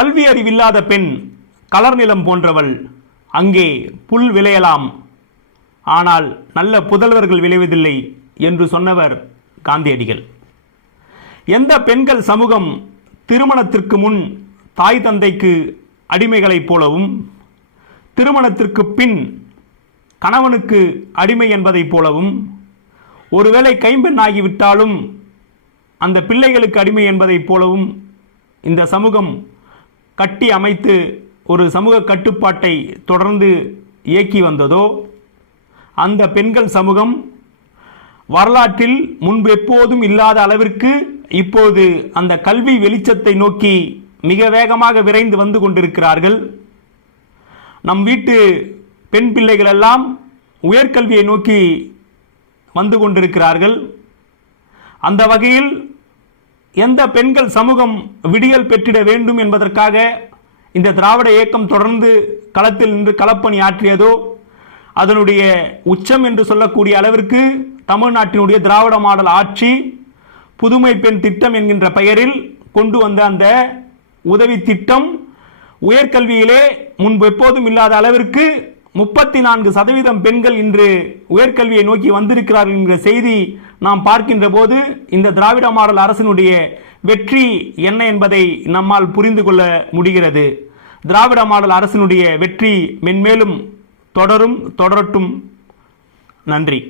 கல்வி அறிவில்லாத பெண் கலர் நிலம் போன்றவள் அங்கே புல் விளையலாம். ஆனால் நல்ல புதல்வர்கள் விளைவதில்லை என்று சொன்னவர் காந்தியடிகள். எந்த பெண்கள் சமூகம் திருமணத்திற்கு முன் தாய் தந்தைக்கு அடிமைகளைப் போலவும் திருமணத்திற்கு பின் கணவனுக்கு அடிமை என்பதைப் போலவும் ஒருவேளை கைம்பெண் ஆகிவிட்டாலும் அந்த பிள்ளைகளுக்கு அடிமை என்பதைப் போலவும் இந்த சமூகம் கட்டி அமைத்து ஒரு சமூக கட்டுப்பாட்டை தொடர்ந்து இயக்கி வந்ததோ அந்த பெண்கள் சமூகம் வரலாற்றில் முன்பு எப்போதும் இல்லாத அளவிற்கு இப்போது அந்த கல்வி வெளிச்சத்தை நோக்கி மிக வேகமாக விரைந்து வந்து கொண்டிருக்கிறார்கள். நம் வீட்டு பெண் பிள்ளைகள் எல்லாம் உயர்கல்வியை நோக்கி வந்து கொண்டிருக்கிறார்கள். அந்த வகையில் எந்த பெண்கள் சமூகம் விடியல் பெற்றிட வேண்டும் என்பதற்காக இந்த திராவிட இயக்கம் தொடர்ந்து களத்தில் நின்று களப்பணி ஆற்றியதோ அதனுடைய உச்சம் என்று சொல்லக்கூடிய அளவிற்கு தமிழ்நாட்டினுடைய திராவிட மாடல் ஆட்சி புதுமை பெண் திட்டம் என்கின்ற பெயரில் கொண்டு வந்த அந்த உதவி திட்டம் உயர்கல்வியிலே முன்பு எப்போதும் இல்லாத அளவிற்கு முப்பத்தி நான்கு சதவீதம் பெண்கள் இன்று உயர்கல்வியை நோக்கி வந்திருக்கிறார்கள் என்கிற செய்தி நாம் பார்க்கின்ற போது இந்த திராவிட மாடல் அரசினுடைய வெற்றி என்ன என்பதை நம்மால் புரிந்து கொள்ள முடிகிறது. திராவிட மாடல் அரசினுடைய வெற்றி மென்மேலும் தொடரும் தொடரட்டும். நன்றி.